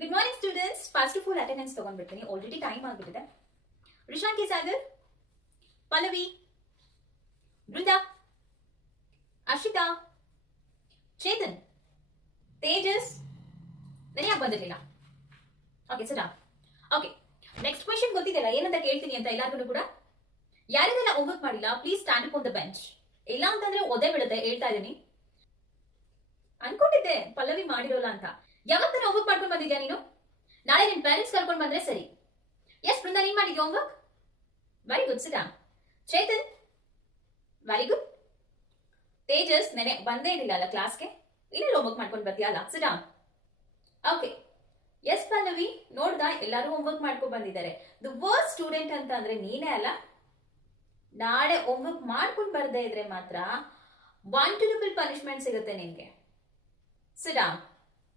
Good morning students. First of all attendance ತಗೊಂಡ್ಬಿಡ್ತೀನಿ, already time ಆಗ್ಬಿಟ್ಟಿದೆ. ರಿಶಾಂಕಿ ಸಾಗರ್, ಪಲ್ಲವಿ, ಬೃಂದಾ, ಅರ್ಷಿತಾ, ಚೇತನ್, ತೇಜಸ್, ನಾನು ಯಾಕೆ ಬಂದಿರಲಿಲ್ಲ? Okay sir. Okay, next question ಗೊತ್ತಿದೆಯಲ್ಲ ಏನಂತ ಕೇಳ್ತೀನಿ ಅಂತ ಎಲ್ಲರಿಗೂ ಕೂಡ. ಯಾರೆಲ್ಲ ಹೋಮ್ವರ್ಕ್ ಮಾಡಿಲ್ಲ please stand up on the bench. ಇಲ್ಲ ಅಂತಂದ್ರೆ ಒದೆ ಬೀಳುತ್ತೆ, ಹೇಳ್ತಾ ಇದೀನಿ. ಅನ್ಕೊಂಡಿದ್ದೆ ಪಲ್ಲವಿ ಮಾಡಿರೋಲ್ಲ ಅಂತ. ಯಾವಾಗ ತಾನೇ ಹೋಮ್ವರ್ಕ್ ಮಾಡ್ಕೊಂಡು ಬಂದಿದ್ಯಾ ನೀನು? ನಾಳೆ ನಿನ್ ಪೇರೆಂಟ್ಸ್ ಕರ್ಕೊಂಡು ಬಂದ್ರೆ ಸರಿ. ಎಸ್ ಬೃಂದಾ, ನೀನ್ ಮಾಡಿದ್ಯಾ ಹೋಮ್ವರ್ಕ್? ವೆರಿ ಗುಡ್ ಸಿಡಾ. Chetan, very good. ತೇಜಸ್, ನೆನೆ ಬಂದೇ ಇರಲಿಲ್ಲ ಅಲ್ಲ ಕ್ಲಾಸ್ಗೆ, ಇನ್ನೆಲ್ಲ ಹೋಮ್ವರ್ಕ್ ಮಾಡ್ಕೊಂಡು ಬರ್ತೀಯಾ ಅಲ್ಲ, ಸಿಡಾ. ಓಕೆ, ಎಸ್ ಪಲ್ಲವಿ, ನೋಡ್ದಾ ಎಲ್ಲರೂ ಹೋಮ್ವರ್ಕ್ ಮಾಡ್ಕೊಂಡು ಬಂದಿದ್ದಾರೆ. ದ ವರ್ಸ್ಟ್ ಸ್ಟೂಡೆಂಟ್ ಅಂತ ಅಂದ್ರೆ ನೀನೇ ಅಲ್ಲ. ನಾಳೆ ಹೋಮ್ವರ್ಕ್ ಮಾಡ್ಕೊಂಡು ಬರ್ದೇ ಇದ್ರೆ ಮಾತ್ರ 1 to 2 ಪನಿಷ್ಮೆಂಟ್ ಸಿಗುತ್ತೆ ನಿನ್ಗೆ. ಸಿಡಾ.